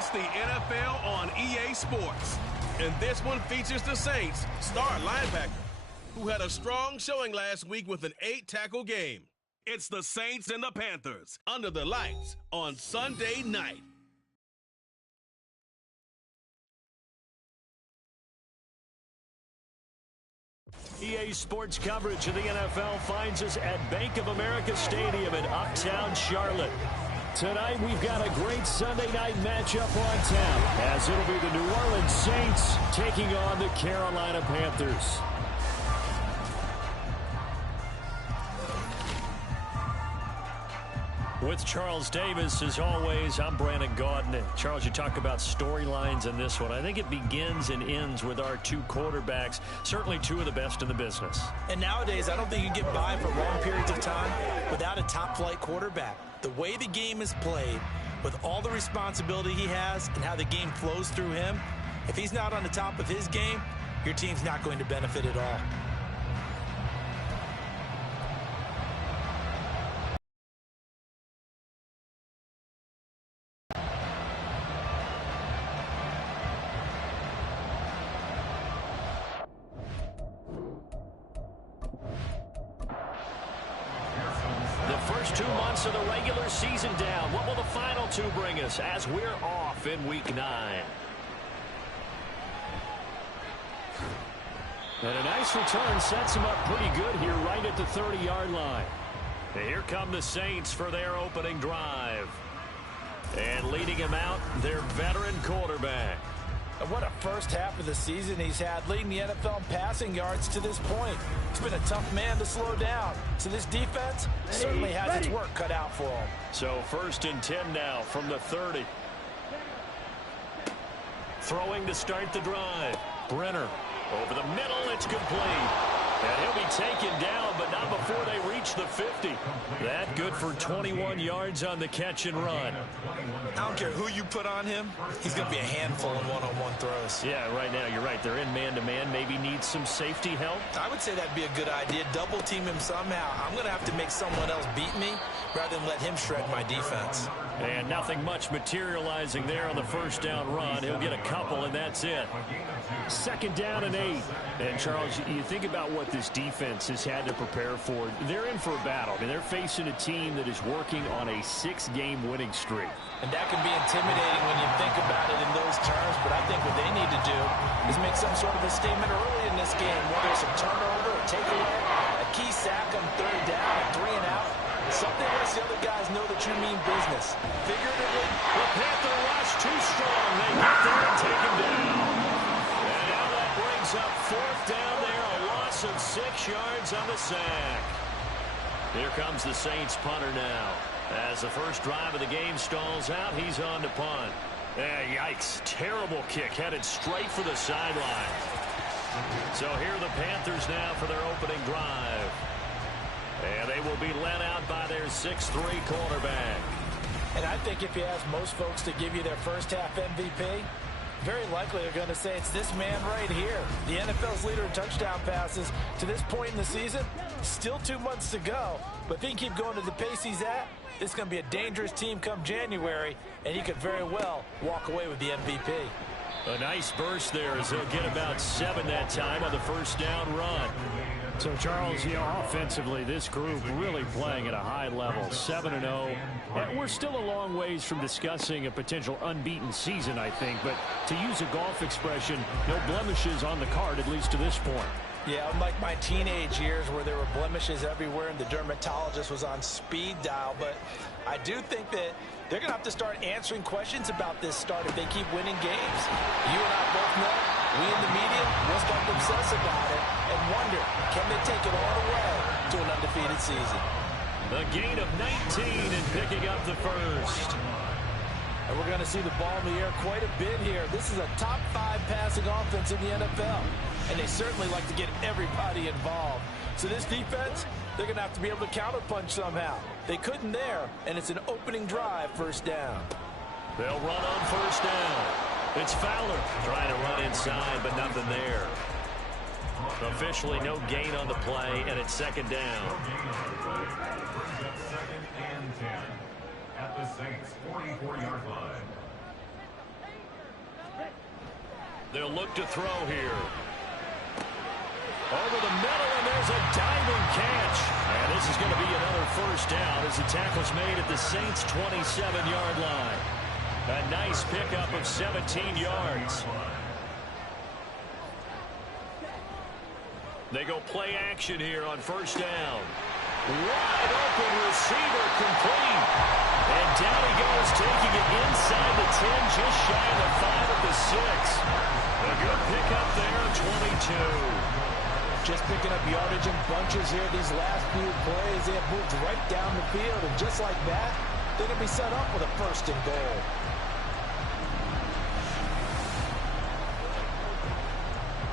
It's the NFL on EA Sports. And this one features the Saints' star linebacker, who had a strong showing last week with an 8-tackle game. It's the Saints and the Panthers under the lights on Sunday night. EA Sports coverage of the NFL finds us at Bank of America Stadium in Uptown Charlotte. Tonight we've got a great Sunday night matchup on tap, as it'll be the New Orleans Saints taking on the Carolina Panthers. With Charles Davis, as always, I'm Brandon Gaudin. Charles, you talk about storylines in this one. I think it begins and ends with our two quarterbacks, certainly two of the best in the business. And nowadays, I don't think you get by for long periods of time without a top-flight quarterback. The way the game is played, with all the responsibility he has and how the game flows through him, if he's not on the top of his game, your team's not going to benefit at all. Of the regular season down. What will the final two bring us as we're off in week 9? And a nice return sets him up pretty good here right at the 30-yard line. And here come the Saints for their opening drive. And leading him out, their veteran quarterback. And what a first half of the season he's had, leading the NFL in passing yards to this point. He's been a tough man to slow down. So this defense certainly has its work cut out for him. So 1st and 10 now from the 30. Throwing to start the drive. Brenner over the middle. It's complete. And he'll be taken down, but not before they reach the 50. That good for 21 yards on the catch and run. I don't care who you put on him. He's going to be a handful in one-on-one throws. Yeah, right now you're right. They're in man-to-man. Maybe needs some safety help. I would say that'd be a good idea. Double team him somehow. I'm going to have to make someone else beat me rather than let him shred my defense. And nothing much materializing there on the first down run. He'll get a couple, and that's it. 2nd down and 8. And, Charles, you think about what this defense has had to prepare for. They're in for a battle. I mean, they're facing a team that is working on a 6-game winning streak. And that can be intimidating when you think about it in those terms, but I think what they need to do is make some sort of a statement early in this game, whether it's a turnover, a takeaway, a key sack on 3rd down, a 3 and out. Something lets the other guys know that you mean business. Figuratively, the Panther rush too strong. They get there and take him down. And now that brings up 4th down there, a loss of 6 yards on the sack. Here comes the Saints punter now. As the first drive of the game stalls out, he's on to punt. Yikes. Terrible kick headed straight for the sideline. So here are the Panthers now for their opening drive. And they will be led out by their 6'3 quarterback. And I think if you ask most folks to give you their first half MVP, very likely they're going to say it's this man right here. The NFL's leader in touchdown passes to this point in the season. Still 2 months to go. But if he can keep going to the pace he's at, it's going to be a dangerous team come January, and he could very well walk away with the MVP. A nice burst there as he'll get about 7 that time on the first down run. So, Charles, offensively, this group really playing at a high level, 7-0. We're still a long ways from discussing a potential unbeaten season, I think. But to use a golf expression, no blemishes on the card, at least to this point. Yeah, unlike my teenage years where there were blemishes everywhere and the dermatologist was on speed dial. But I do think that they're going to have to start answering questions about this start if they keep winning games. You and I both know, we in the media will start to obsess about it and wonder, can they take it all the way to an undefeated season? A gain of 19 and picking up the first. And we're going to see the ball in the air quite a bit here. This is a top 5 passing offense in the NFL. And they certainly like to get everybody involved. So this defense, they're going to have to be able to counterpunch somehow. They couldn't there, and it's an opening drive, 1st down. They'll run on 1st down. It's Fowler trying to run inside, but nothing there. Officially no gain on the play, and it's 2nd down. 2nd and 10 at the Saints' 44-yard line. They'll look to throw here. Over the middle, and there's a diving catch. And this is going to be another first down as the tackle's made at the Saints' 27-yard line. A nice pickup of 17 yards. They go play action here on first down. Wide open receiver complete. And down he goes, taking it inside the 10, just shy of the 5 at the 6. A good pickup there, 22. Just picking up yardage in bunches here these last few plays. They have moved right down the field, and just like that, they're going to be set up with a first and goal.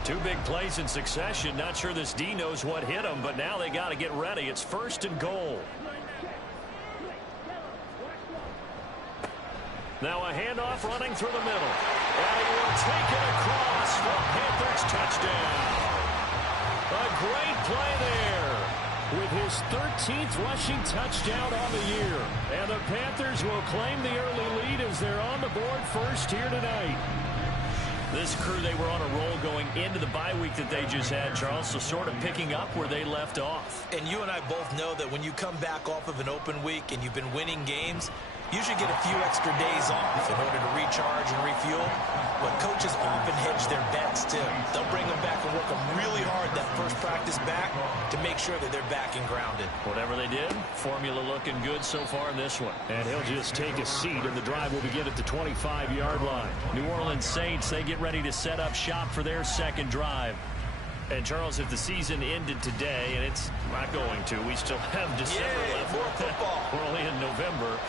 Two big plays in succession. Not sure this D knows what hit him, but now they got to get ready. It's first and goal. Now a handoff running through the middle. And he will take it across for Panthers touchdown. A great play there with his 13th rushing touchdown on the year. And the Panthers will claim the early lead as they're on the board first here tonight. This crew, they were on a roll going into the bye week that they just had, Charles, so sort of picking up where they left off. And you and I both know that when you come back off of an open week and you've been winning games, you should get a few extra days off in order to recharge and refuel. But coaches often hedge their bets, too. They'll bring them back and work them really hard that first practice back to make sure that they're back and grounded. Whatever they did, formula looking good so far in this one. And he'll just take a seat, and the drive will begin at the 25-yard line. New Orleans Saints, they get ready to set up shop for their second drive. And, Charles, if the season ended today, and it's not going to, we still have December left. More football. We're only in November.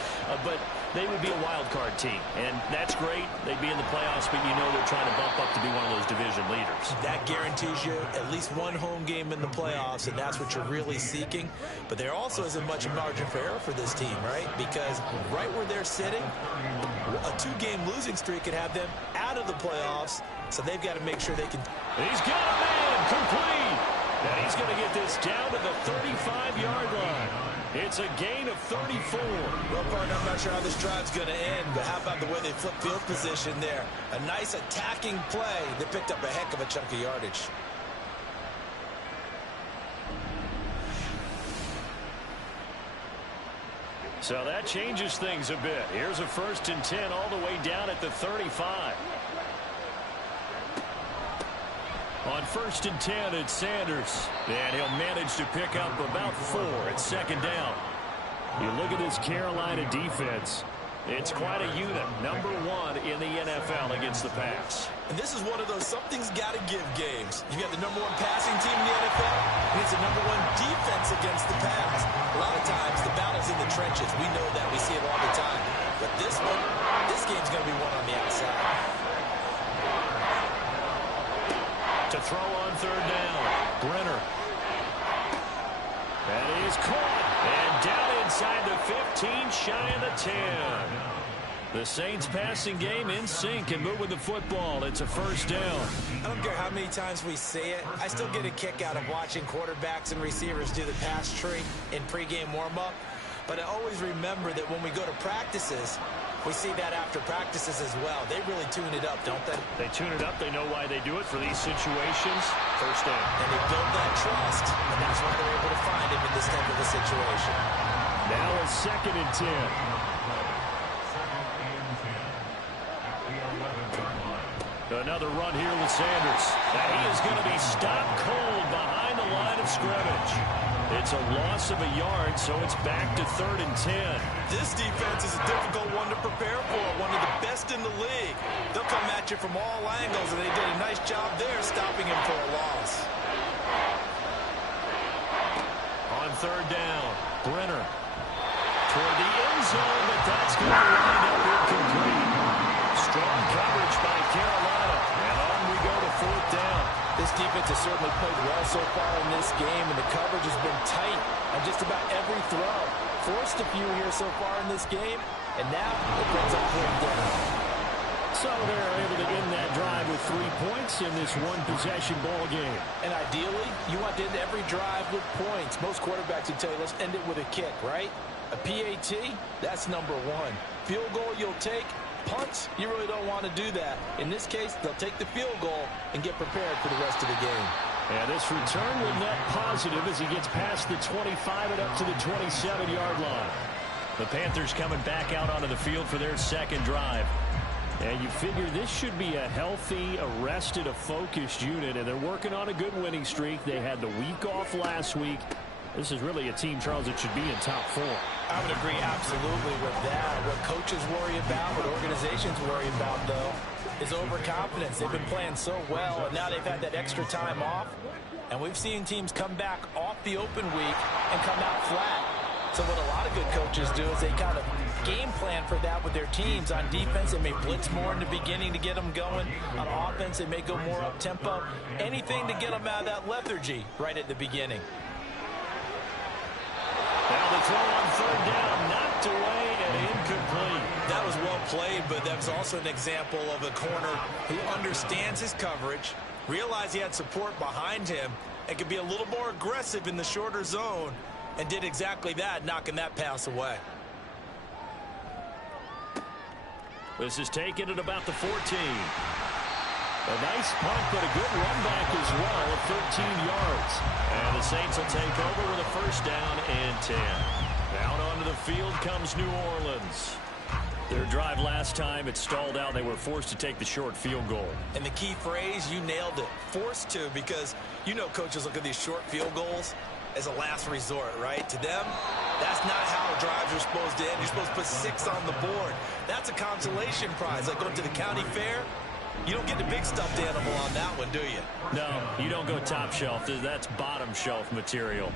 But they would be a wild card team. And that's great. They'd be in the playoffs, but you know they're trying to bump up to be one of those division leaders. That guarantees you at least one home game in the playoffs, and that's what you're really seeking. But there also isn't much margin for error for this team, right? Because right where they're sitting, a two-game losing streak could have them out of the playoffs. So they've got to make sure they can. He's got a man complete. And he's going to get this down to the 35-yard line. It's a gain of 34. Well, partner, I'm not sure how this drive's going to end, but how about the way they flip field position there? A nice attacking play. They picked up a heck of a chunk of yardage. So that changes things a bit. Here's a 1st and 10 all the way down at the 35. On 1st and 10, it's Sanders. And he'll manage to pick up about 4 at second down. You look at this Carolina defense. It's quite a unit. Number 1 in the NFL against the pass. And this is one of those something's got to give games. You got the number 1 passing team in the NFL, and it's the number 1 defense against the pass. A lot of times, the battle's in the trenches. We know that. We see it all the time. But this game's going to be won on the outside. To throw on 3rd down. Brenner. That is caught. And down inside the 15, shy of the 10. The Saints passing game in sync and moving the football. It's a 1st down. I don't care how many times we say it. I still get a kick out of watching quarterbacks and receivers do the pass tree in pregame warm-up. But I always remember that when we go to practices, we see that after practices as well. They really tune it up, don't they? They tune it up. They know why they do it for these situations. 1st down. And they build that trust, and that's why they're able to find him in this type of a situation. Now a 2nd and 10. Another run here with Sanders. And he is going to be stopped cold behind the line of scrimmage. It's a loss of a yard, so it's back to 3rd and 10. This defense is a difficult one to prepare for, one of the best in the league. They'll come at you from all angles, and they did a nice job there stopping him for a loss. On 3rd down, Brenner toward the end zone, but that's going to wind up incomplete. Strong coverage by Carolina, and on we go to 4th down. This defense has certainly played well so far in this game, and the coverage has been tight on just about every throw. Forced a few here so far in this game, and now it brings up 4th down. So they're able to end that drive with 3 points in this one-possession ball game. And ideally, you want to end every drive with points. Most quarterbacks would tell you, let's end it with a kick, right? A PAT, that's number 1. Field goal you'll take, Punts, you really don't want to do that. In this case, they'll take the field goal and get prepared for the rest of the game. And this return will net positive as he gets past the 25 and up to the 27-yard line. The Panthers coming back out onto the field for their second drive. And you figure this should be a healthy, a rested, a focused unit, and they're working on a good winning streak. They had the week off last week. This is really a team, Charles, that should be in top 4. I would agree absolutely with that. What coaches worry about, what organizations worry about, though, is overconfidence. They've been playing so well, and now they've had that extra time off. And we've seen teams come back off the open week and come out flat. So what a lot of good coaches do is they kind of game plan for that with their teams. On defense, they may blitz more in the beginning to get them going. On offense, they may go more up-tempo. Anything to get them out of that lethargy right at the beginning. Now the throw on third down, knocked away and incomplete. That was well played, but that was also an example of a corner who understands his coverage, realized he had support behind him, and could be a little more aggressive in the shorter zone, and did exactly that, knocking that pass away. This is taken at about the 14. A nice punt, but a good run back as well at 13 yards. And the Saints will take over with a first down and 10. Out onto the field comes New Orleans. Their drive last time, it stalled out. They were forced to take the short field goal. And the key phrase, you nailed it. Forced to, because you know coaches look at these short field goals as a last resort, right? To them, that's not how drives are supposed to end. You're supposed to put 6 on the board. That's a consolation prize. Like going to the county fair, you don't get the big stuffed animal on that one, do you? No, you don't go top shelf. That's bottom shelf material.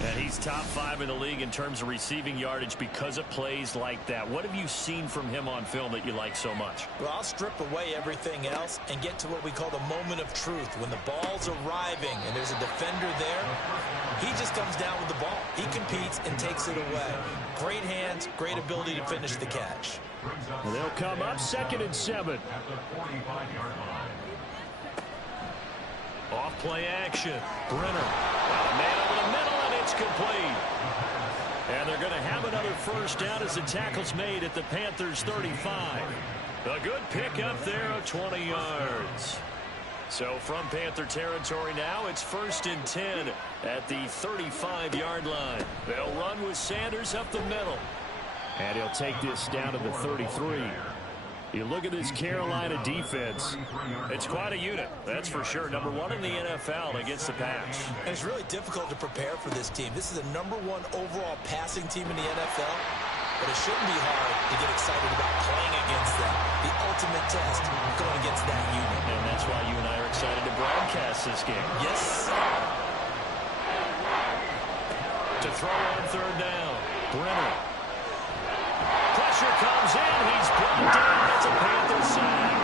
And he's top 5 in the league in terms of receiving yardage because of plays like that. What have you seen from him on film that you like so much? Well, I'll strip away everything else and get to what we call the moment of truth. When the ball's arriving and there's a defender there, he just comes down with the ball. He competes and takes it away. Great hands, great ability to finish the catch. And they'll come up 2nd and 7. Off play action. Brenner. Man over the middle, and it's complete. And they're going to have another first down as the tackle's made at the Panthers' 35. A good pickup there of 20 yards. So from Panther territory now, it's 1st and 10 at the 35-yard line. They'll run with Sanders up the middle. And he'll take this down to the 33. You look at this Carolina defense, it's quite a unit, that's for sure. Number 1 in the NFL against the pass. And it's really difficult to prepare for this team. This is a number 1 overall passing team in the NFL, but it shouldn't be hard to get excited about playing against them. The ultimate test going against that unit. And that's why you and I are excited to broadcast this game. Yes. To throw on third down, Brenner. Pressure comes in. He's brought down. It's a Panther sack.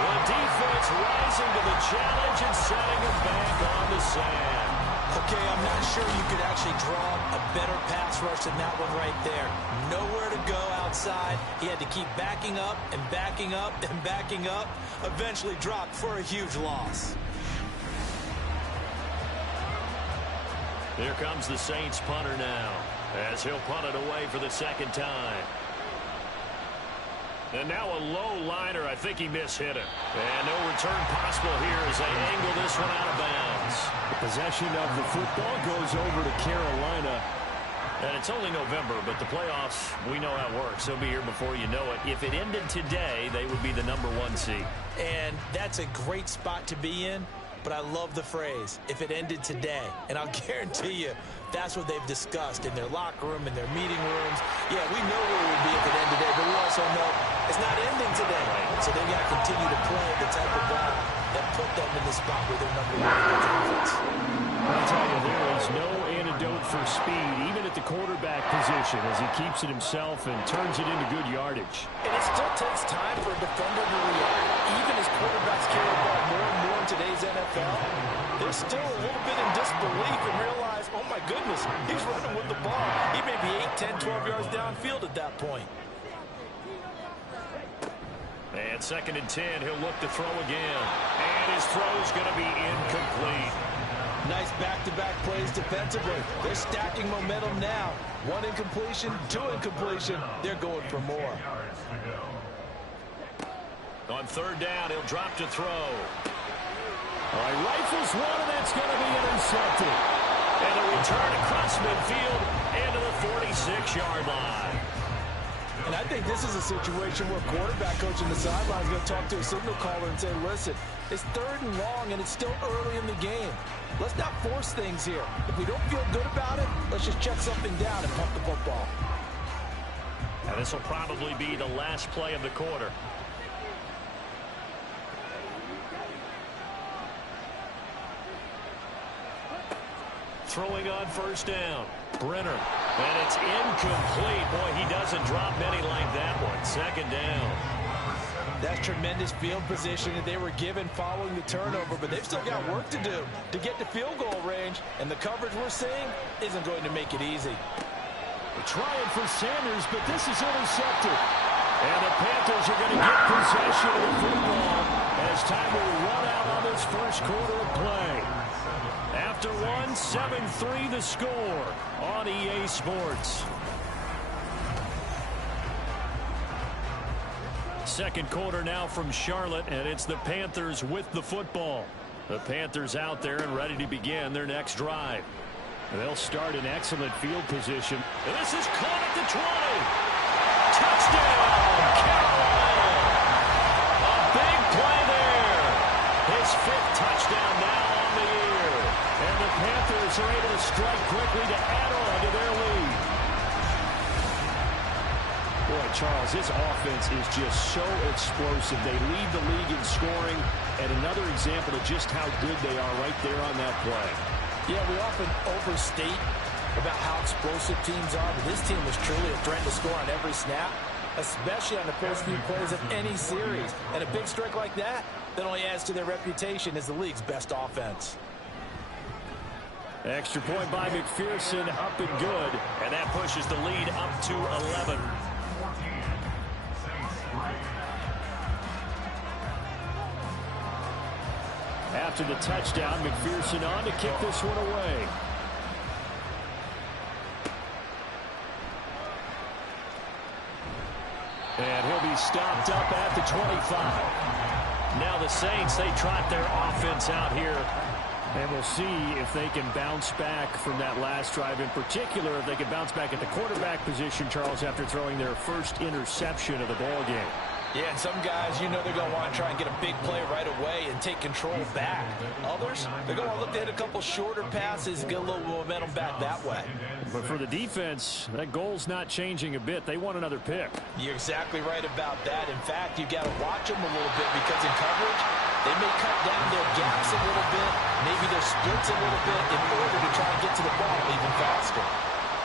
The defense rising to the challenge and setting him back on the sand. Okay, I'm not sure you could actually draw a better pass rush than that one right there. Nowhere to go outside. He had to keep backing up and backing up and backing up. Eventually dropped for a huge loss. Here comes the Saints punter now, as he'll punt it away for the second time. And now a low liner. I think he mishit it. And no return possible here as they angle this one out of bounds. The possession of the football goes over to Carolina. And it's only November, but the playoffs, we know how it works. They'll be here before you know it. If it ended today, they would be the number 1 seed. And that's a great spot to be in. But I love the phrase, if it ended today. And I'll guarantee you, that's what they've discussed in their locker room, in their meeting rooms. Yeah, we know where it would be if it ended today, but we also know it's not ending today. So they've got to continue to play the type of ball that put them in the spot where they're number 1 in the conference. I'll tell you, there is no antidote for speed, even at the quarterback position, as he keeps it himself and turns it into good yardage. And it still takes time for a defender to react. Even as quarterbacks carry the ball more and more in today's NFL, they're still a little bit in disbelief and realize, oh my goodness, he's running with the ball. He may be 8, 10, 12 yards downfield at that point. And 2nd and 10, he'll look to throw again. And his throw's going to be incomplete. Nice back-to-back plays defensively. They're stacking momentum now. 1 incompletion, 2 incompletion. They're going for more. On third down, he'll drop to throw. All right, rifles one, and that's going to be intercepted. And a return across midfield into the 46-yard line. And I think this is a situation where quarterback coach in the sideline is going to talk to a signal caller and say, listen, it's third and long, and it's still early in the game. Let's not force things here. If we don't feel good about it, let's just check something down and pump the football. And this will probably be the last play of the quarter. Throwing on first down. Brenner. And it's incomplete. Boy, he doesn't drop many like that one. Second down. That's tremendous field position that they were given following the turnover, but they've still got work to do to get to field goal range, and the coverage we're seeing isn't going to make it easy. They're trying for Sanders, but this is intercepted. And the Panthers are going to get possession of the football as time will run out on this first quarter of play. After one, 7-3 the score on EA Sports. Second quarter now from Charlotte, and it's the Panthers with the football. The Panthers out there and ready to begin their next drive. They'll start in excellent field position. And this is caught at the 20. Touchdown, Carolina. A big play there. His 5th touchdown now on the year. And the Panthers are able to strike quickly to add on to their lead. Boy, Charles, this offense is just so explosive. They lead the league in scoring, and another example of just how good they are right there on that play. Yeah, we often overstate about how explosive teams are, but this team is truly a threat to score on every snap, especially on the first few plays of any series. And a big strike like that only adds to their reputation as the league's best offense. Extra point by McPherson, up and good. And that pushes the lead up to 11. After the touchdown, McPherson on to kick this one away. And he'll be stopped up at the 25. Now the Saints, they trot their offense out here. And we'll see if they can bounce back from that last drive. In particular, if they can bounce back at the quarterback position, Charles, after throwing their first interception of the ball game. Yeah, and some guys, you know they're going to want to try and get a big play right away and take control back. Others, they're going to look to hit a couple shorter passes and get a little momentum back that way. But for the defense, that goal's not changing a bit. They want another pick. You're exactly right about that. In fact, you've got to watch them a little bit because in coverage, they may cut down their gaps a little bit, maybe their splits a little bit in order to try and get to the ball even faster.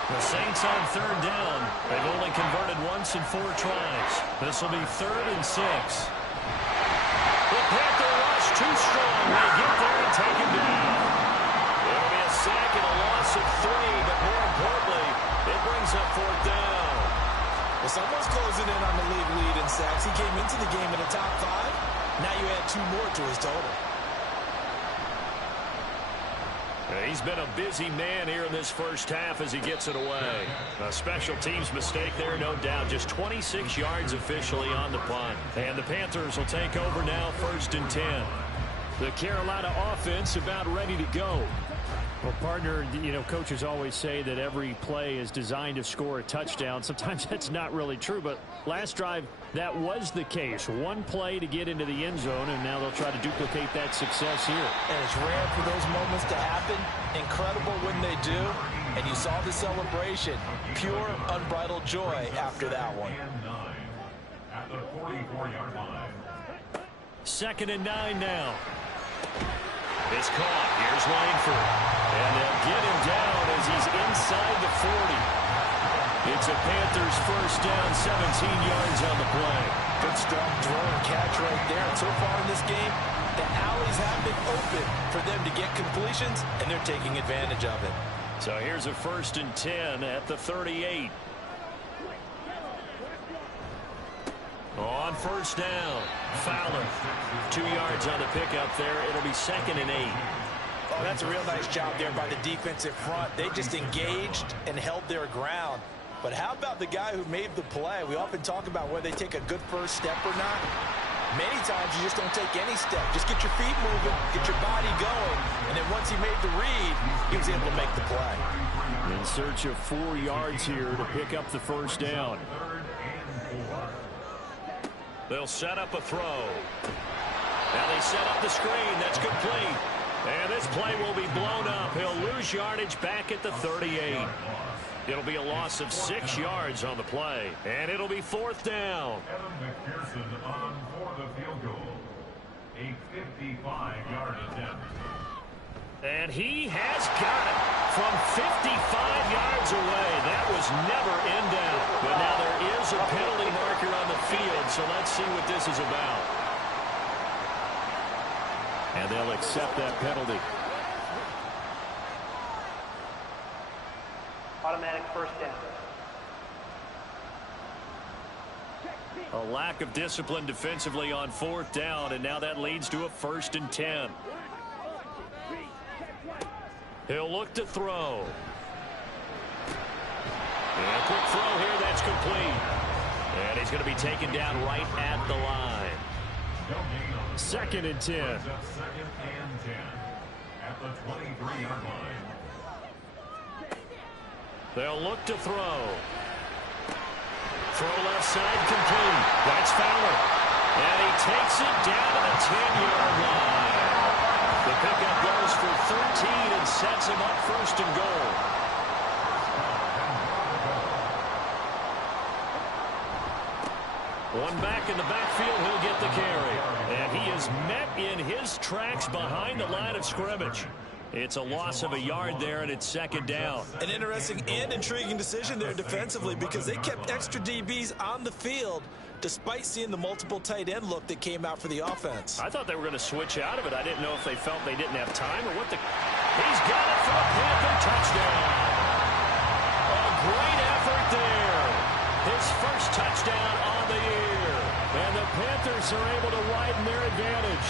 The Saints on third down. They've only converted once in 4 tries. This will be 3rd and 6. The Panther rush too strong. They get there and take him down. It'll be a sack and a loss of 3, but more importantly, it brings up 4th down. Well, someone's closing in on the league lead in sacks. He came into the game in the top 5. Now you add 2 more to his total. He's been a busy man here in this first half as he gets it away. A special teams mistake there, no doubt. Just 26 yards officially on the punt. And the Panthers will take over now, 1st and 10. The Carolina offense about ready to go. Well, partner, you know, coaches always say that every play is designed to score a touchdown. Sometimes that's not really true, but last drive, that was the case. One play to get into the end zone, and now they'll try to duplicate that success here. And it's rare for those moments to happen. Incredible when they do. And you saw the celebration. Pure, unbridled joy after that one. At the 44-yard line. 2nd and 9 now. It's caught. Here's Langford. And they'll get him down as he's inside the 40. It's a Panthers first down, 17 yards on the play. Good strong throw and catch right there. And so far in this game, the alleys have been open for them to get completions, and they're taking advantage of it. So here's a 1st and 10 at the 38. On first down, Fowler. 2 yards on the pickup there. It'll be 2nd and 8. Oh, that's a real nice job there by the defensive front. They just engaged and held their ground. But how about the guy who made the play? We often talk about whether they take a good first step or not. Many times you just don't take any step. Just get your feet moving, get your body going, and then once he made the read, he was able to make the play. In search of 4 yards here to pick up the first down. They'll set up a throw. Now they set up the screen. That's complete. And this play will be blown up. He'll lose yardage back at the 38. It'll be a loss of 6 yards on the play. And it'll be 4th down. Evan McPherson on for the field goal. A 55-yard attempt. And he has got it from 55 yards away. That was never in doubt. But now there is a penalty marker on the field, so let's see what this is about. And they'll accept that penalty. Automatic first down. A lack of discipline defensively on 4th down, and now that leads to a 1st and 10. He'll look to throw. And a quick throw here, that's complete. And he's going to be taken down right at the line. 2nd and 10. Second and 10 at the 23-yard line. They'll look to throw. Throw left side complete. That's Fowler. And he takes it down to the 10-yard line. The pickup goes for 13 and sets him up 1st and goal. One back in the backfield, he'll get the carry. And he is met in his tracks behind the line of scrimmage. It's a loss of a yard there, and it's 2nd down. An interesting and intriguing decision there defensively because they kept extra DBs on the field despite seeing the multiple tight end look that came out for the offense. I thought they were going to switch out of it. I didn't know if they felt they didn't have time or what. He's got it for a Panther touchdown. A great effort there. His first touchdown on the year. And the Panthers are able to widen their advantage.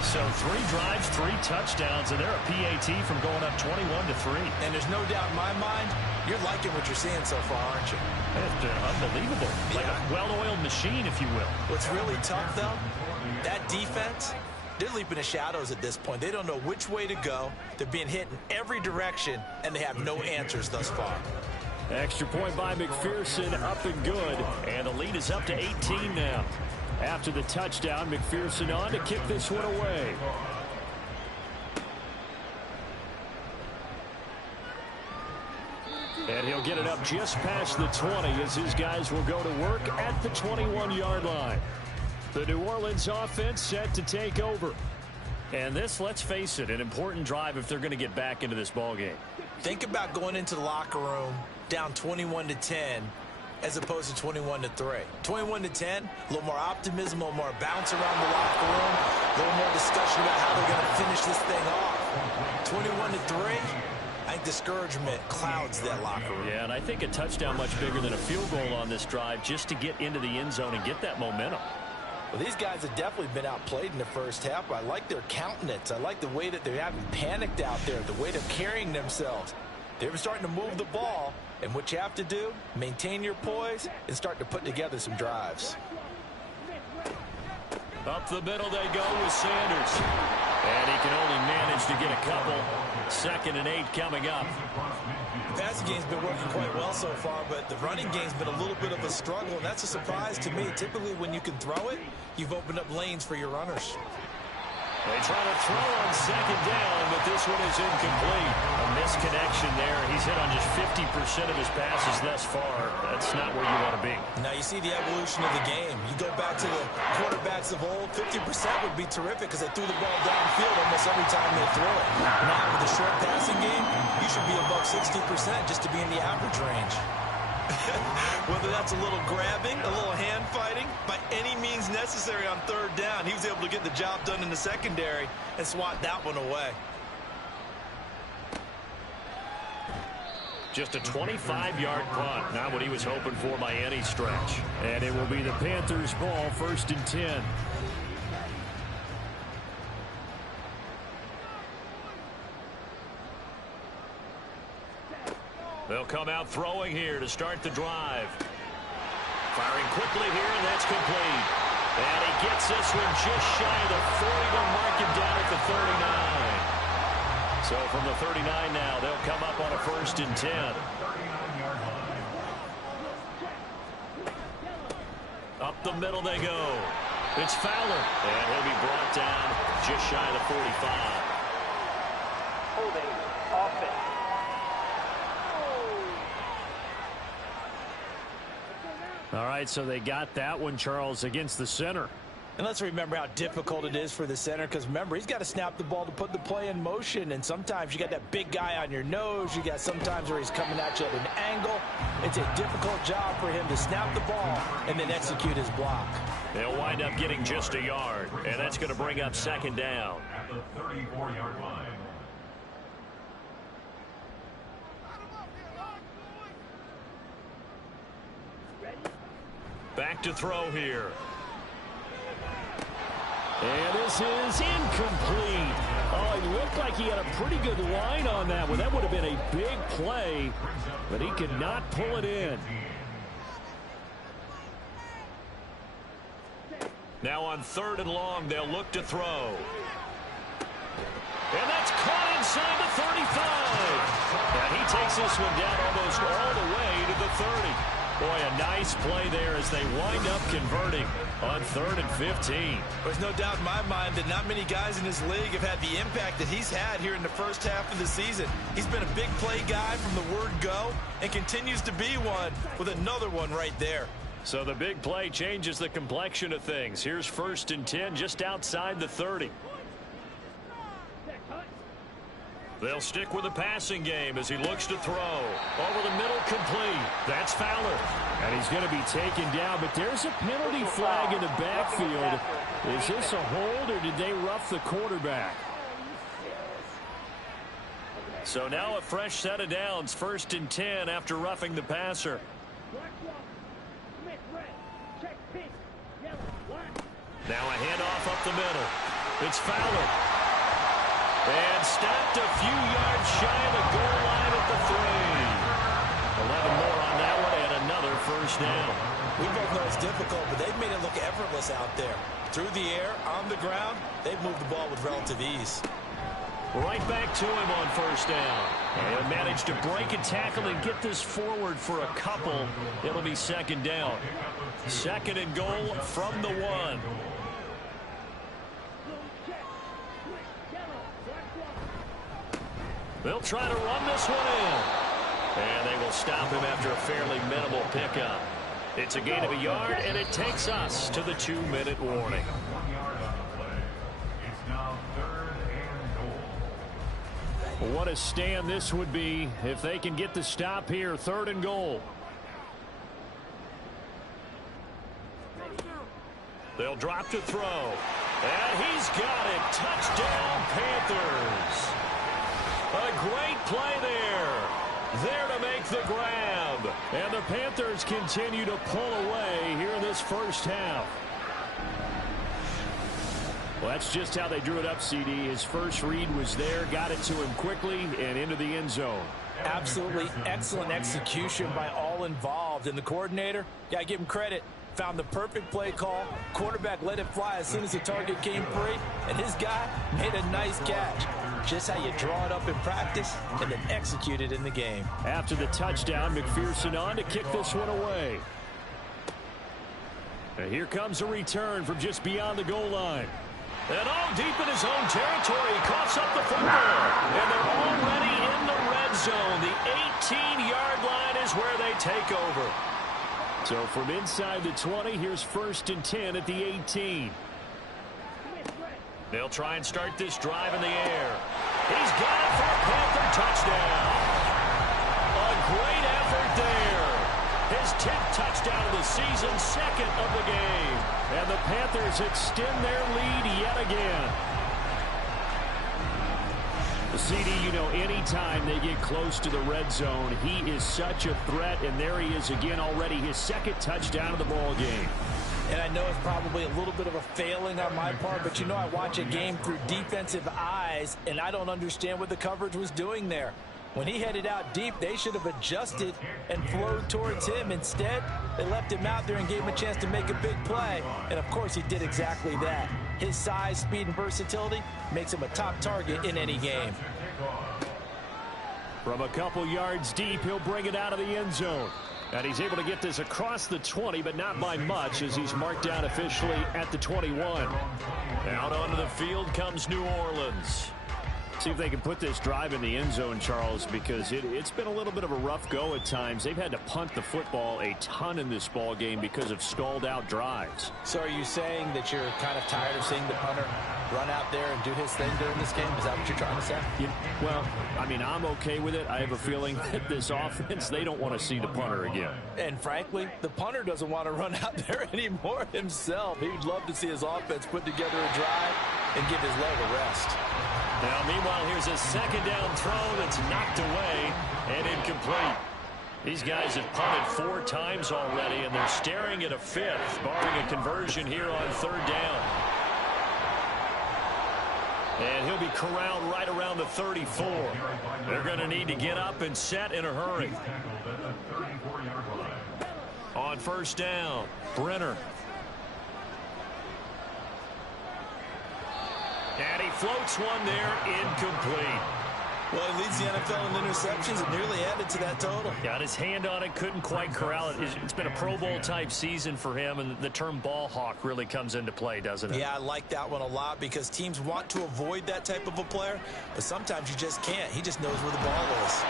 So 3 drives, 3 touchdowns, and they're a PAT from going up 21-3. And there's no doubt in my mind, you're liking what you're seeing so far, aren't you? It's unbelievable. Like a well-oiled machine, if you will. What's really tough, though, that defense, they're leaping the shadows at this point. They don't know which way to go. They're being hit in every direction, and they have no answers thus far. Extra point by McPherson, up and good. And the lead is up to 18 now. After the touchdown, McPherson on to kick this one away. And he'll get it up just past the 20 as his guys will go to work at the 21-yard line. The New Orleans offense set to take over. And this, let's face it, an important drive if they're going to get back into this ballgame. Think about going into the locker room down 21-10 as opposed to 21-3. 21-10, a little more optimism, a little more bounce around the locker room, a little more discussion about how they're going to finish this thing off. 21-3, I think discouragement clouds that locker room. Yeah, and I think a touchdown much bigger than a field goal on this drive just to get into the end zone and get that momentum. Well, these guys have definitely been outplayed in the first half. I like their countenance. I like the way that they haven't panicked out there, the way they're carrying themselves. They're starting to move the ball, and what you have to do, maintain your poise and start to put together some drives. Up the middle they go with Sanders. And he can only manage to get a couple. 2nd and 8 coming up. The passing game's been working quite well so far, but the running game's been a little bit of a struggle, and that's a surprise to me. Typically, when you can throw it, you've opened up lanes for your runners. They try to throw on 2nd down, but this one is incomplete. A misconnection there. He's hit on just 50% of his passes thus far. That's not where you want to be. Now, you see the evolution of the game. You go back to the quarterbacks of old, 50% would be terrific because they threw the ball downfield almost every time they threw it. Now, with the short passing game, you should be above 60% just to be in the average range. Whether that's a little grabbing, a little hand fighting, by any means necessary on 3rd down, he was able to get the job done in the secondary and swat that one away. Just a 25-yard punt. Not what he was hoping for by any stretch. And it will be the Panthers' ball, 1st and 10. They'll come out throwing here to start the drive. Firing quickly here, and that's complete. And he gets this one just shy of the 40 to mark him down at the 39. So from the 39 now, they'll come up on a 1st and 10. Up the middle they go. It's Fowler. And he'll be brought down just shy of the 45. Holding offense. All right, so they got that one, Charles, against the center. And let's remember how difficult it is for the center, because remember, he's got to snap the ball to put the play in motion, and sometimes you got that big guy on your nose. You got sometimes where he's coming at you at an angle. It's a difficult job for him to snap the ball and then execute his block. They'll wind up getting just a yard, and that's going to bring up 2nd down. At the 34-yard line. Back to throw here. And this is incomplete. Oh, it looked like he had a pretty good line on that one. That would have been a big play, but he could not pull it in. Now on 3rd and long, they'll look to throw. And that's caught inside the 35. And he takes this one down almost all the way to the 30. Boy, a nice play there as they wind up converting on 3rd and 15. There's no doubt in my mind that not many guys in this league have had the impact that he's had here in the first half of the season. He's been a big play guy from the word go and continues to be one with another one right there. So the big play changes the complexion of things. Here's 1st and 10 just outside the 30. They'll stick with the passing game as he looks to throw. Over the middle, complete. That's Fowler. And he's going to be taken down, but there's a penalty flag in the backfield. Is this a hold, or did they rough the quarterback? So now a fresh set of downs, 1st and 10 after roughing the passer. Now a handoff up the middle. It's Fowler. And stopped a few yards shy of the goal line at the 3. 11 more on that one and another 1st down. We both know it's difficult, but they've made it look effortless out there. Through the air, on the ground, they've moved the ball with relative ease. Right back to him on 1st down. And managed to break a tackle and get this forward for a couple. It'll be 2nd down. 2nd and goal from the 1. They'll try to run this one in. And they will stop him after a fairly minimal pickup. It's a gain of a yard, and it takes us to the 2-minute warning. 1 yard on the play. It's now 3rd and goal. What a stand this would be if they can get the stop here. 3rd and goal. They'll drop to throw. And he's got it. Touchdown, Panthers. A great play there. There to make the grab. And the Panthers continue to pull away here in this 1st half. Well, that's just how they drew it up, CD. His first read was there, got it to him quickly, and into the end zone. Absolutely excellent execution by all involved. And the coordinator, got to give him credit, found the perfect play call. Quarterback let it fly as soon as the target came free, and his guy made a nice catch. Just how you draw it up in practice and then execute it in the game. After the touchdown, McPherson on to kick this one away. And here comes a return from just beyond the goal line. And all deep in his own territory, he coughs up the football. And they're already in the red zone. The 18-yard line is where they take over. So from inside the 20, here's 1st and 10 at the 18. They'll try and start this drive in the air. He's got it for a Panther touchdown. A great effort there. His 10th touchdown of the season, 2nd of the game. And the Panthers extend their lead yet again. CD, you know, anytime they get close to the red zone, he is such a threat, and there he is again already, his 2nd touchdown of the ball game. And I know it's probably a little bit of a failing on my part, but you know I watch a game through defensive eyes, and I don't understand what the coverage was doing there. When he headed out deep, they should have adjusted and flowed towards him. Instead, they left him out there and gave him a chance to make a big play. And, of course, he did exactly that. His size, speed, and versatility makes him a top target in any game. From a couple yards deep, he'll bring it out of the end zone. And he's able to get this across the 20, but not by much, as he's marked down officially at the 21. Out onto the field comes New Orleans. See if they can put this drive in the end zone, Charles, because it's been a little bit of a rough go at times. They've had to punt the football a ton in this ball game because of stalled out drives. So are you saying that you're kind of tired of seeing the punter run out there and do his thing during this game? Is that what you're trying to say? Well, I mean, I'm okay with it. I have a feeling that this offense, they don't want to see the punter again. And frankly, the punter doesn't want to run out there anymore himself. He would love to see his offense put together a drive and give his leg a rest. Now, meanwhile, here's a second down throw that's knocked away and incomplete. These guys have punted 4 times already, and they're staring at a 5th, barring a conversion here on 3rd down. And he'll be corralled right around the 34. They're going to need to get up and set in a hurry. On 1st down, Brenner. And he floats one there, incomplete. Well, he leads the NFL in interceptions and nearly added to that total. Got his hand on it, couldn't quite corral it. It's been a Pro Bowl-type season for him, and the term ball hawk really comes into play, doesn't it? Yeah, I like that one a lot because teams want to avoid that type of a player, but sometimes you just can't. He just knows where the ball is.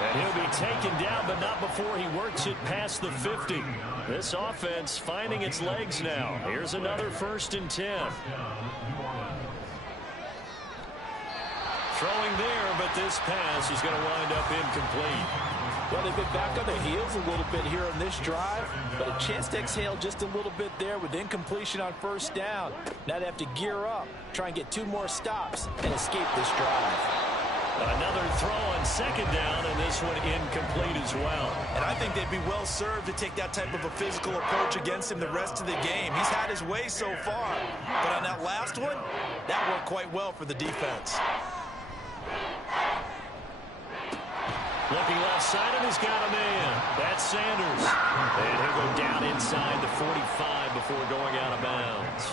And he'll be taken down, but not before he works it past the 50. This offense finding its legs now. Here's another 1st and 10. Throwing there, but this pass is going to wind up incomplete. Well, they've been back on their heels a little bit here on this drive, but a chance to exhale just a little bit there with incompletion on 1st down. Now they have to gear up, try and get 2 more stops, and escape this drive. Another throw on 2nd down, and this one incomplete as well. And I think they'd be well served to take that type of a physical approach against him the rest of the game. He's had his way so far, but on that last one, that worked quite well for the defense. Looking left side, and he's got a man. That's Sanders. And he'll go down inside the 45 before going out of bounds.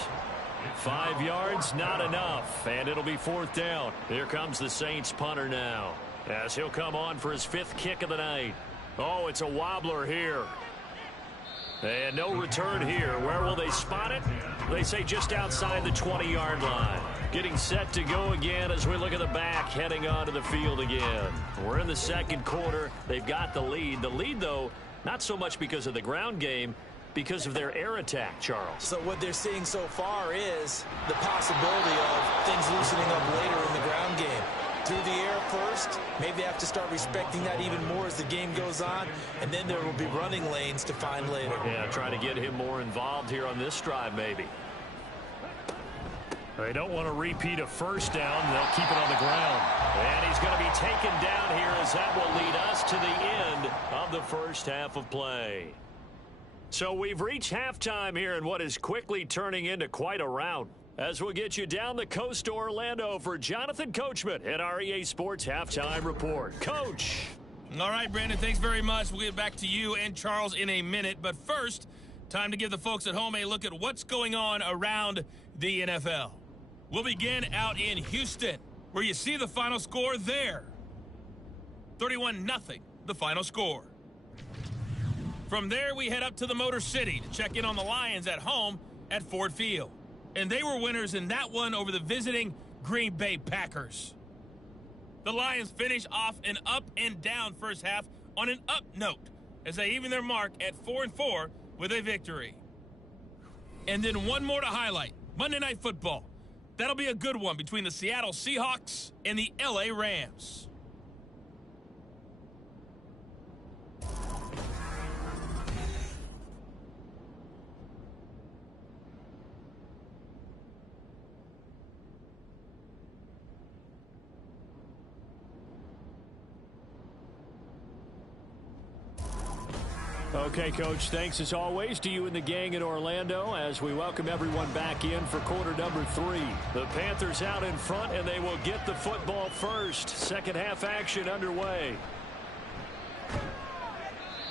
5 yards, not enough, and it'll be 4th down. Here comes the Saints punter now, as he'll come on for his 5th kick of the night. Oh, it's a wobbler here. And no return here. Where will they spot it? They say just outside the 20-yard line. Getting set to go again as we look at the back, heading onto the field again. We're in the 2nd quarter. They've got the lead. The lead, though, not so much because of the ground game, because of their air attack, Charles. So what they're seeing so far is the possibility of things loosening up later in the ground game. Through the air first, maybe they have to start respecting that even more as the game goes on, and then there will be running lanes to find later. Yeah, try to get him more involved here on this drive, maybe. They don't want to repeat a 1st down. They'll keep it on the ground. And he's going to be taken down here as that will lead us to the end of the 1st half of play. So we've reached halftime here in what is quickly turning into quite a rout. As we'll get you down the coast to Orlando for Jonathan Coachman at our EA Sports Halftime Report. Coach. All right, Brandon, thanks very much. We'll get back to you and Charles in a minute. But first, time to give the folks at home a look at what's going on around the NFL. We'll begin out in Houston, where you see the final score there. 31-0, the final score. From there, we head up to the Motor City to check in on the Lions at home at Ford Field. And they were winners in that one over the visiting Green Bay Packers. The Lions finish off an up and down first half on an up note as they even their mark at 4-4 with a victory. And then one more to highlight, Monday Night Football. That'll be a good one between the Seattle Seahawks and the LA Rams. Okay, Coach, thanks as always to you and the gang in Orlando as we welcome everyone back in for quarter number 3. The Panthers out in front, and they will get the football first. Second half action underway.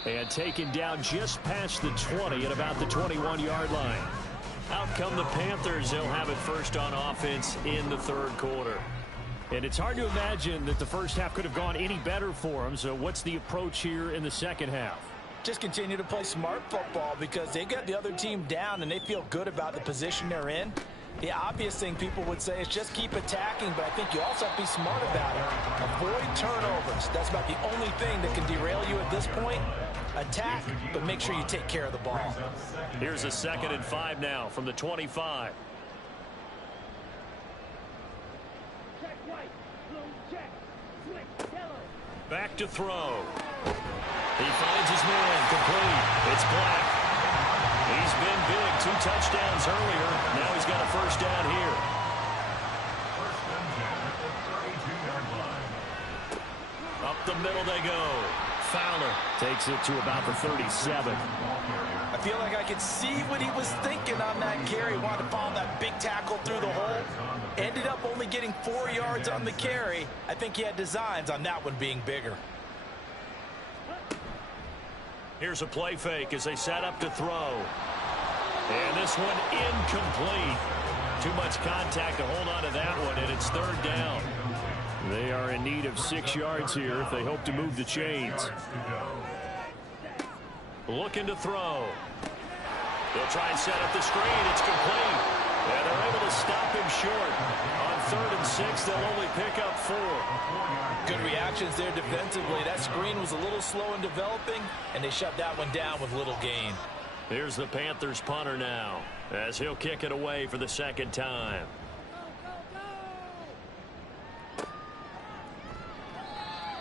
And taken down just past the 20 at about the 21-yard line. Out come the Panthers. They'll have it first on offense in the third quarter. And it's hard to imagine that the first half could have gone any better for them. So what's the approach here in the second half? Just continue to play smart football because they got the other team down and they feel good about the position they're in. The obvious thing people would say is just keep attacking, but I think you also have to be smart about it. Avoid turnovers. That's about the only thing that can derail you at this point. Attack, but make sure you take care of the ball. Here's a 2nd and 5 now from the 25. Back to throw. He finds his man, complete. It's Black. He's been big, 2 touchdowns earlier. Now he's got a first down here. Up the middle they go. Fowler takes it to about the 37. I feel like I could see what he was thinking on that carry. Wanted to follow that big tackle through the hole. Ended up only getting 4 yards on the carry. I think he had designs on that one being bigger. Here's a play fake as they set up to throw. And this one incomplete. Too much contact to hold on to that one, and it's 3rd down. They are in need of 6 yards here if they hope to move the chains. Looking to throw. They'll try and set up the screen. It's complete. And they're able to stop him short. On 3rd and 6, they'll only pick up 4. Good reactions there defensively. That screen was a little slow in developing, and they shut that one down with little gain. Here's the Panthers punter now as he'll kick it away for the 2nd time.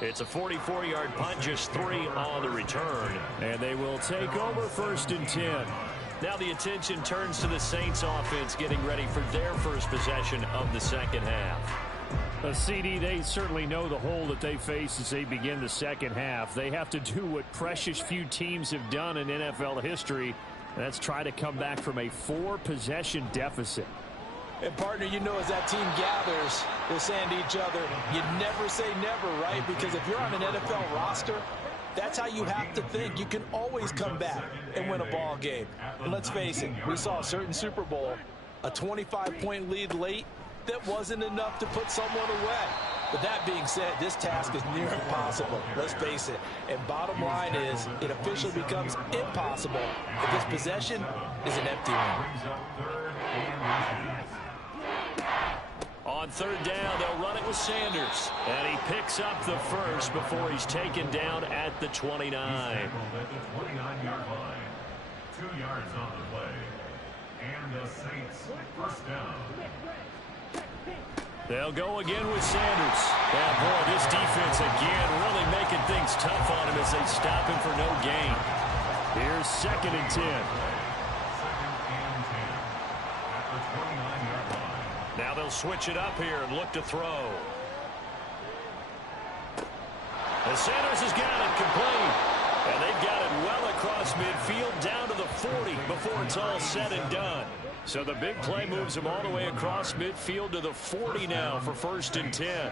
It's a 44-yard punt, just 3 on the return. And they will take over 1st and 10. Now the attention turns to the Saints offense getting ready for their first possession of the second half. CD, they certainly know the hole that they face as they begin the second half. They have to do what precious few teams have done in NFL history. That's try to come back from a 4-possession deficit. And, partner, you know as that team gathers, they're saying to each other, you never say never, right? Because if you're on an NFL roster, that's how you have to think. You can always come back and win a ball game. And let's face it, we saw a certain Super Bowl, a 25-point lead late, that wasn't enough to put someone away. But that being said, this task is near impossible. Let's face it. And bottom line is, it officially becomes impossible if this possession is an empty one. On 3rd down, they'll run it with Sanders. And he picks up the first before he's taken down at the 29. At the 29-yard line. 2 yards on the play. And the Saints first down. They'll go again with Sanders. Yeah, boy, this defense again really making things tough on him as they stop him for no gain. Here's 2nd and 10. Now they'll switch it up here and look to throw. And Sanders has got it complete. And they've got it well across midfield down to the 40 before it's all said and done. So the big play moves him all the way across midfield to the 40 now for 1st and 10.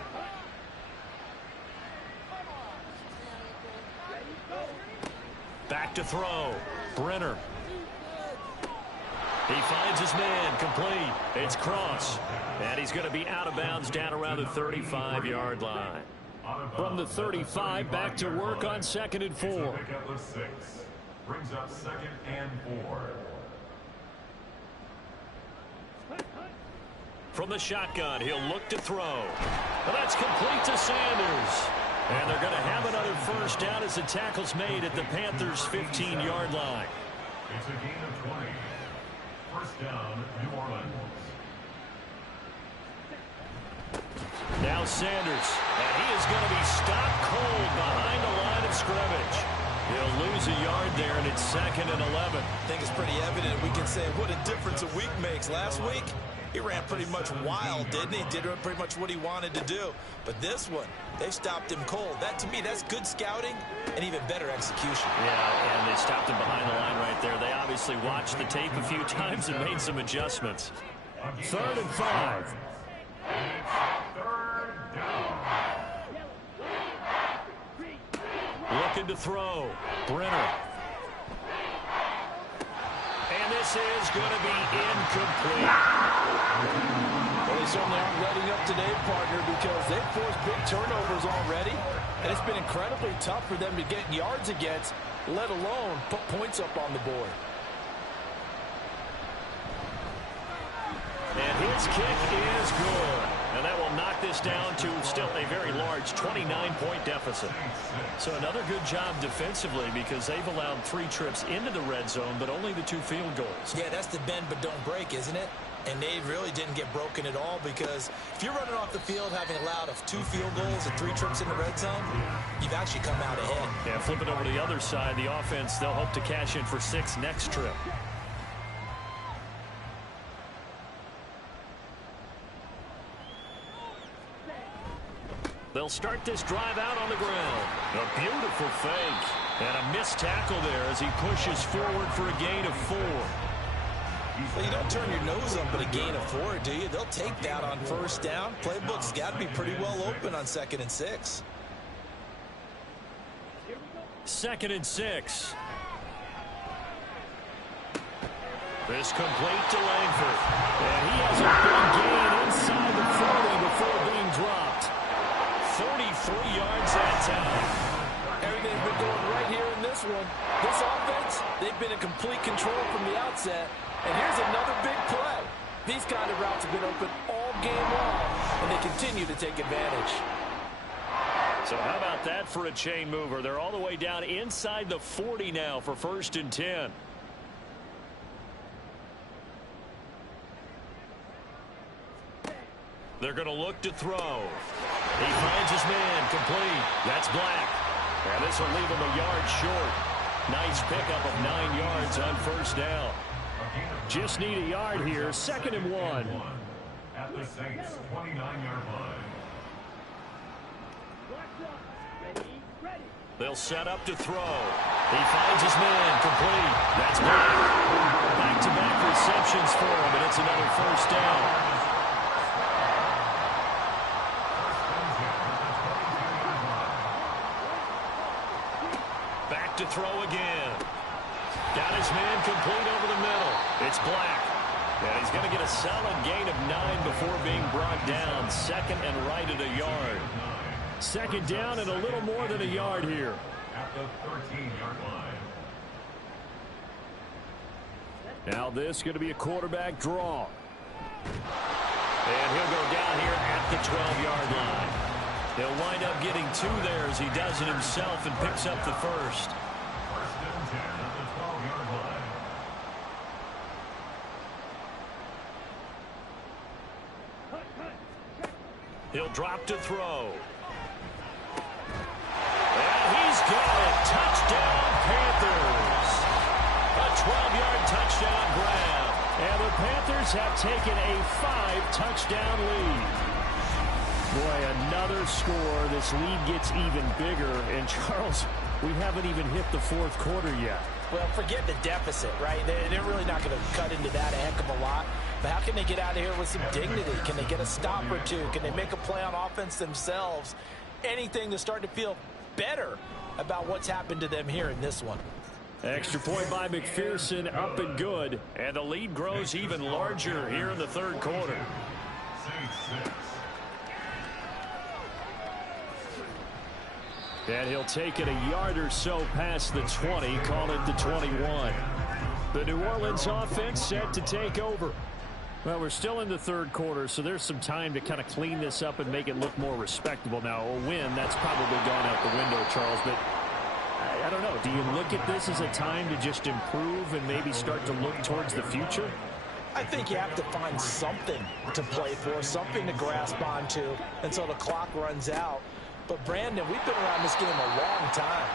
Back to throw. Brenner. He finds his man, complete. It's Cross. And he's going to be out of bounds down around the 35-yard line. From the 35, back to work on 2nd and 4. Brings up 2nd and 4. From the shotgun, he'll look to throw. But that's complete to Sanders. And they're going to have another first down as the tackle's made at the Panthers' 15-yard line. It's a gain of 20. First down, New Orleans. Now Sanders, and he is going to be stopped cold behind the line of scrimmage. He'll lose a yard there, and it's 2nd and 11. I think it's pretty evident. We can say what a difference a week makes. Last week, He ran pretty much wild, didn't he? Did pretty much what he wanted to do. But this one, they stopped him cold. That, to me, that's good scouting and even better execution. Yeah, and they stopped him behind the line right there. They obviously watched the tape a few times and made some adjustments. 3rd and 5. Looking to throw. Brenner. And this is going to be incomplete. Well, they certainly aren't letting up today, partner, because they've forced big turnovers already. And it's been incredibly tough for them to get yards against, let alone put points up on the board. And his kick is good. And that will knock this down to still a very large 29-point deficit. So another good job defensively because they've allowed 3 trips into the red zone, but only the 2 field goals. Yeah, that's the bend but don't break, isn't it? And they really didn't get broken at all because if you're running off the field having allowed 2 field goals and 3 trips in the red zone, you've actually come out ahead. Yeah, flip it over to the other side. The offense, they'll hope to cash in for 6 next trip. They'll start this drive out on the ground. A beautiful fake. And a missed tackle there as he pushes forward for a gain of 4. Well, you don't turn your nose up at a gain of 4, do you? They'll take that on 1st down. Playbook's got to be pretty well open on 2nd and 6. 2nd and 6. This complete to Langford. And he has a big gain inside the 40 before being dropped. 43 yards that time. Everything's been going right here in this one. This offense, they've been in complete control from the outset. And here's another big play. These kind of routes have been open all game long, and they continue to take advantage. So how about that for a chain mover? They're all the way down inside the 40 now for 1st and 10. They're going to look to throw. He finds his man complete. That's Black. And this will leave him a yard short. Nice pickup of 9 yards on 1st down. Just need a yard here. 2nd and 1. At the Saints' 29-yard line. They'll set up to throw. He finds his man complete. That's Black. Back-to-back receptions for him, and it's another 1st down. To throw again. Got his man complete over the middle. It's Black. And he's going to get a solid gain of 9 before being brought down. 2nd and right at a yard. 2nd down and a little more than a yard here. At the 13-yard line. Now this is going to be a quarterback draw. And he'll go down here at the 12-yard line. He'll wind up getting 2 there as he does it himself and picks up the 1st. 1st and 10 at the 12-yard line. He'll drop to throw. And he's got it. Touchdown, Panthers. A 12-yard touchdown grab. And the Panthers have taken a 5-touchdown lead. Boy, another score. This lead gets even bigger. And, Charles, we haven't even hit the 4th quarter yet. Well, forget the deficit, right? They're really not going to cut into that a heck of a lot. But how can they get out of here with some dignity? Can they get a stop or 2? Can they make a play on offense themselves? Anything to start to feel better about what's happened to them here in this one. Extra point by McPherson, up and good. And the lead grows even larger here in the 3rd quarter. Saints 6. And he'll take it a yard or so past the 20, call it the 21. The New Orleans offense set to take over. Well, we're still in the 3rd quarter, so there's some time to kind of clean this up and make it look more respectable. Now, a win, that's probably gone out the window, Charles, but I don't know. Do you look at this as a time to just improve and maybe start to look towards the future? I think you have to find something to play for, something to grasp onto until the clock runs out. But, Brandon, we've been around this game a long time.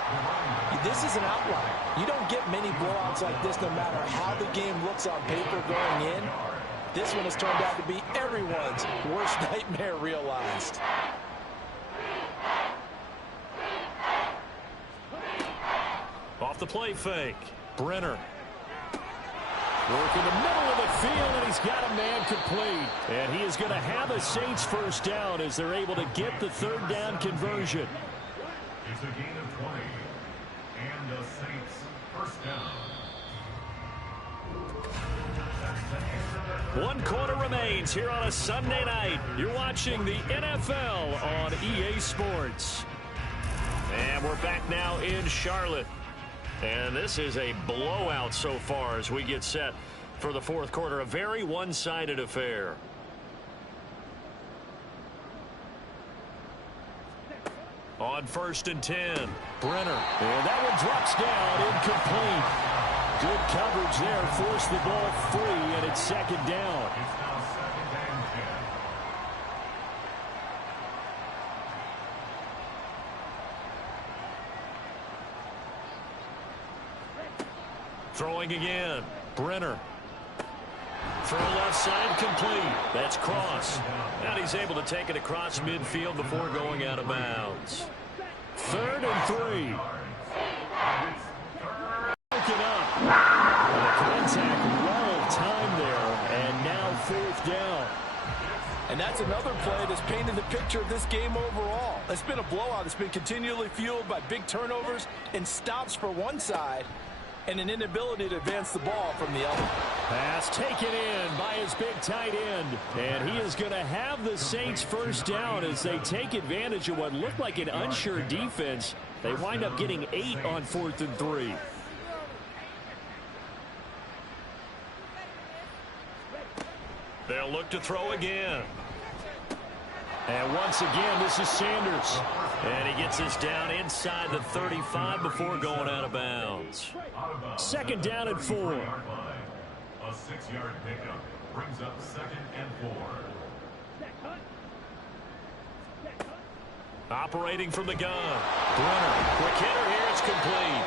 This is an outlier. You don't get many blowouts like this no matter how the game looks on paper going in. This one has turned out to be everyone's worst nightmare realized. Off the play fake. Brenner. Work in the middle of the field, and he's got a man complete. And he is going to have a Saints first down as they're able to get the third down conversion. It's a gain of 20. And the Saints first down. 1 quarter remains here on a Sunday night. You're watching the NFL on EA Sports. And we're back now in Charlotte. And this is a blowout so far as we get set for the fourth quarter. A very one-sided affair. On 1st and 10. Brenner. And that one drops down, incomplete. Good coverage there. Forced the ball free, and it's 2nd down. It's now 2nd and 10. Throwing again. Brenner. Throw left side complete. That's Cross. And he's able to take it across midfield before going out of bounds. 3rd and 3. Broken up. And the contact well timed there. And now 4th down. And that's another play that's painted the picture of this game overall. It's been a blowout. It's been continually fueled by big turnovers and stops for one side, and an inability to advance the ball from the other. Pass taken in by his big tight end. And he is going to have the Saints first down as they take advantage of what looked like an unsure defense. They wind up getting 8 on 4th and 3. They'll look to throw again. And once again, this is Sanders. And he gets us down inside the 35 before going out of bounds. 2nd down and 4. A 6-yard pickup brings up 2nd and 4. Operating from the gun. Brenner. Quick hitter here. It's complete.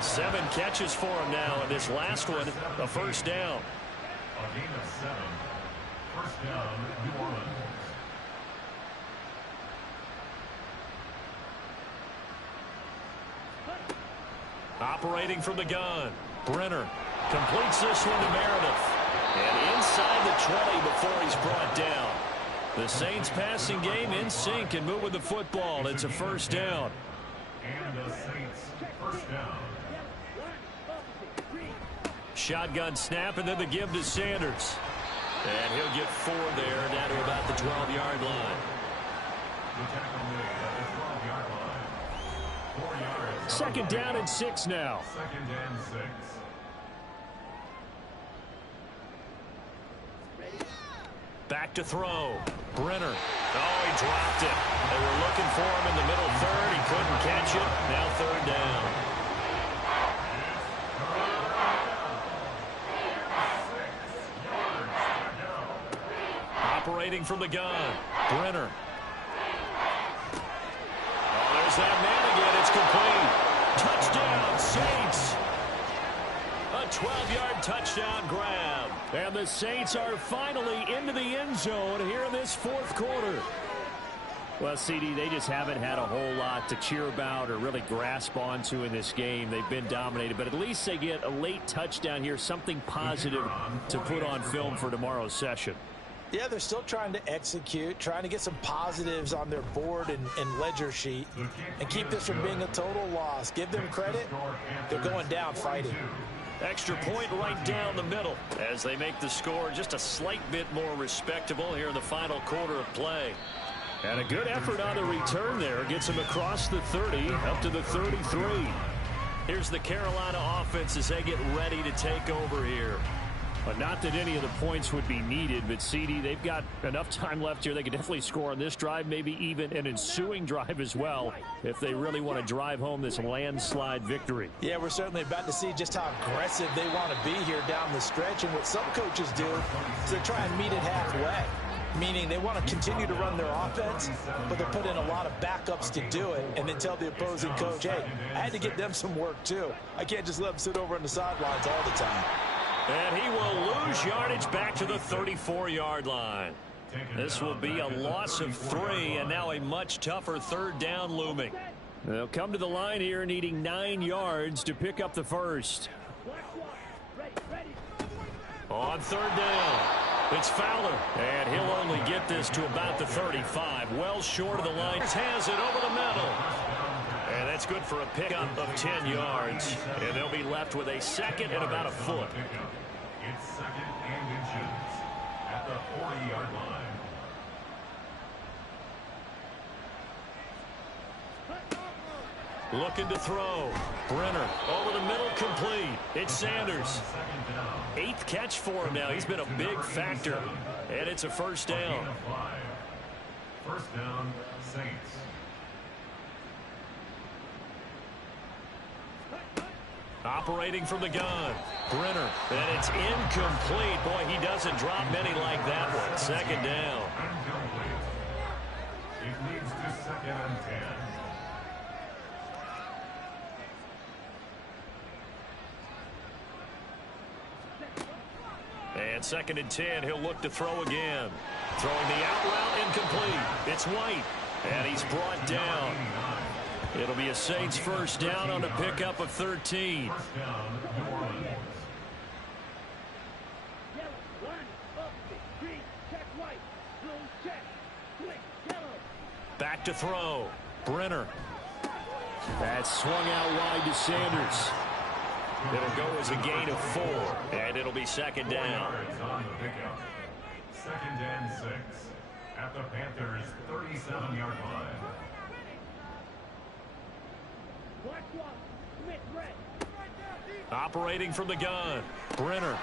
7 catches for him now. And this last one, a first down. A gain of 7. First down, New Orleans. Operating from the gun. Brenner completes this one to Meredith. And inside the 20 before he's brought down. The Saints passing game in sync and moving the football. It's a first down. And the Saints first down. Shotgun snap and then the give to Sanders. And he'll get 4 there down to about the 12-yard line. The tackle made at the 12-yard line. 4 yards. 2nd down and 6 now. 2nd and 6. Back to throw. Brenner. Oh, he dropped it. They were looking for him in the middle 3rd. He couldn't catch it. Now 3rd down. Operating from the gun. Brenner. Oh, there's that man again. It's complete. Touchdown, Saints. A 12-yard touchdown grab. And the Saints are finally into the end zone here in this 4th quarter. Well, CD, they just haven't had a whole lot to cheer about or really grasp onto in this game. They've been dominated, but at least they get a late touchdown here, something positive to put on film for tomorrow's session. Yeah, they're still trying to execute, trying to get some positives on their board and ledger sheet and keep this from being a total loss. Give them credit. They're going down fighting. Extra point right down the middle as they make the score just a slight bit more respectable here in the final quarter of play. And a good effort on the return there. Gets him across the 30 up to the 33. Here's the Carolina offense as they get ready to take over here. But not that any of the points would be needed, but CD, they've got enough time left here. They could definitely score on this drive, maybe even an ensuing drive as well, if they really want to drive home this landslide victory. Yeah, we're certainly about to see just how aggressive they want to be here down the stretch. And what some coaches do is they try and meet it halfway, meaning they want to continue to run their offense, but they put in a lot of backups to do it, and then tell the opposing coach, hey, I had to get them some work too. I can't just let them sit over on the sidelines all the time. And he will lose yardage back to the 34-yard line. This will be a loss of 3, and now a much tougher third down looming. They'll come to the line here needing 9 yards to pick up the first. On third down, it's Fowler, and he'll only get this to about the 35, well short of the line. Has it over the middle, and that's good for a pickup of 10 yards, and they'll be left with a second and about a foot. It's second and inches at the 40-yard line. Looking to throw. Brenner over the middle, complete. It's Sanders. 8th catch for him now. He's been a big factor. And it's a first down. First down, Saints. Operating from the gun. Brenner. And it's incomplete. Boy, he doesn't drop many like that one. Second down. It leads to second and 10. And second and 10, he'll look to throw again. Throwing the out route, incomplete. It's White, and he's brought down. It'll be a Saints first down on a pickup of 13. First down, New Orleans. Back to throw. Brenner. That's swung out wide to Sanders. It'll go as a gain of 4, and it'll be second down. On the pickup. Second and 6 at the Panthers' 37-yard line. Operating from the gun. Brenner.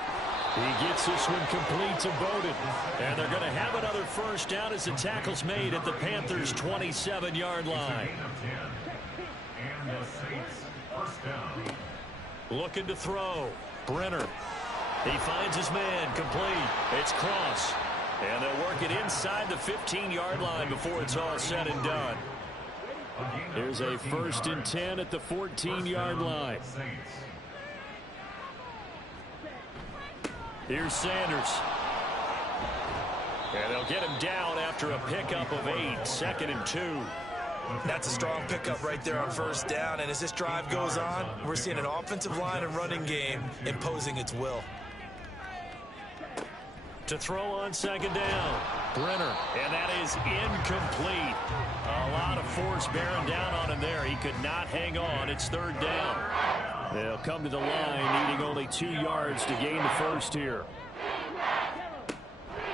He gets this one complete to Bowden. And they're going to have another first down as the tackle's made at the Panthers' 27-yard line. Gain of 10. And the Saints first down. Looking to throw. Brenner. He finds his man. Complete. It's Cross. And they'll work it inside the 15-yard line before it's all said and done. Here's a first and 10 at the 14-yard line. Here's Sanders. And they'll get him down after a pickup of 8. Second and 2. That's a strong pickup right there on first down, and as this drive goes on, we're seeing an offensive line and running game imposing its will. To throw on second down. Brenner, and that is incomplete. A lot of force bearing down on him there. He could not hang on. It's third down. They'll come to the line needing only 2 yards to gain the first here.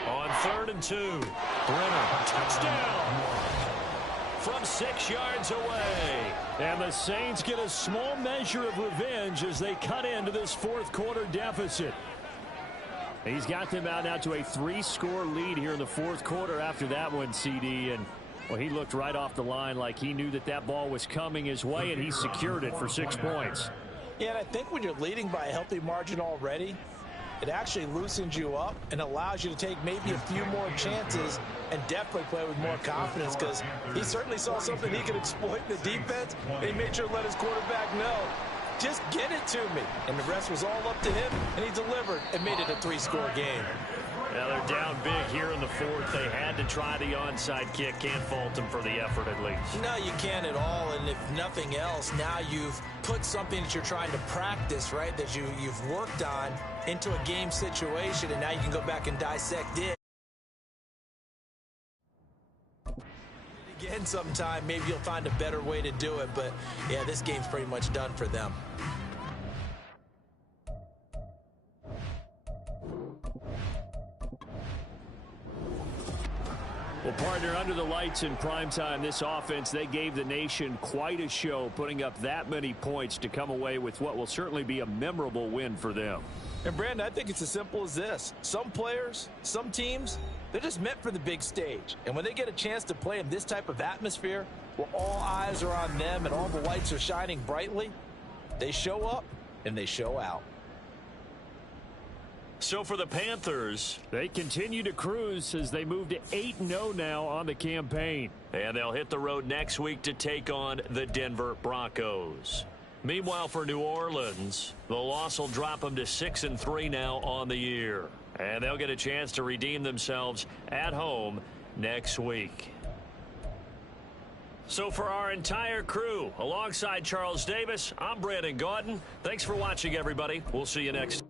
On third and 2. Brenner, touchdown. From 6 yards away. And the Saints get a small measure of revenge as they cut into this fourth quarter deficit. He's got them out now to a 3-score lead here in the fourth quarter after that one, CD. And, well, he looked right off the line like he knew that that ball was coming his way, and he secured it for 6 points. Yeah, and I think when you're leading by a healthy margin already, it actually loosens you up and allows you to take maybe a few more chances and definitely play with more confidence, because he certainly saw something he could exploit in the defense, and he made sure to let his quarterback know, just get it to me. And the rest was all up to him, and he delivered and made it a 3-score game. Yeah, they're down big here in the fourth. They had to try the onside kick. Can't fault them for the effort, at least. No, you can't at all. And if nothing else, now you've put something that you're trying to practice, right, that you've worked on into a game situation, and now you can go back and dissect it. Again sometime, maybe you'll find a better way to do it. But, yeah, this game's pretty much done for them. Well, partner, under the lights in primetime, this offense, they gave the nation quite a show, putting up that many points to come away with what will certainly be a memorable win for them. And, Brandon, I think it's as simple as this. Some players, some teams, they're just meant for the big stage. And when they get a chance to play in this type of atmosphere, where all eyes are on them and all the lights are shining brightly, they show up and they show out. So for the Panthers, they continue to cruise as they move to 8-0 now on the campaign. And they'll hit the road next week to take on the Denver Broncos. Meanwhile, for New Orleans, the loss will drop them to 6-3 now on the year. And they'll get a chance to redeem themselves at home next week. So for our entire crew, alongside Charles Davis, I'm Brandon Gaudin. Thanks for watching, everybody. We'll see you next time.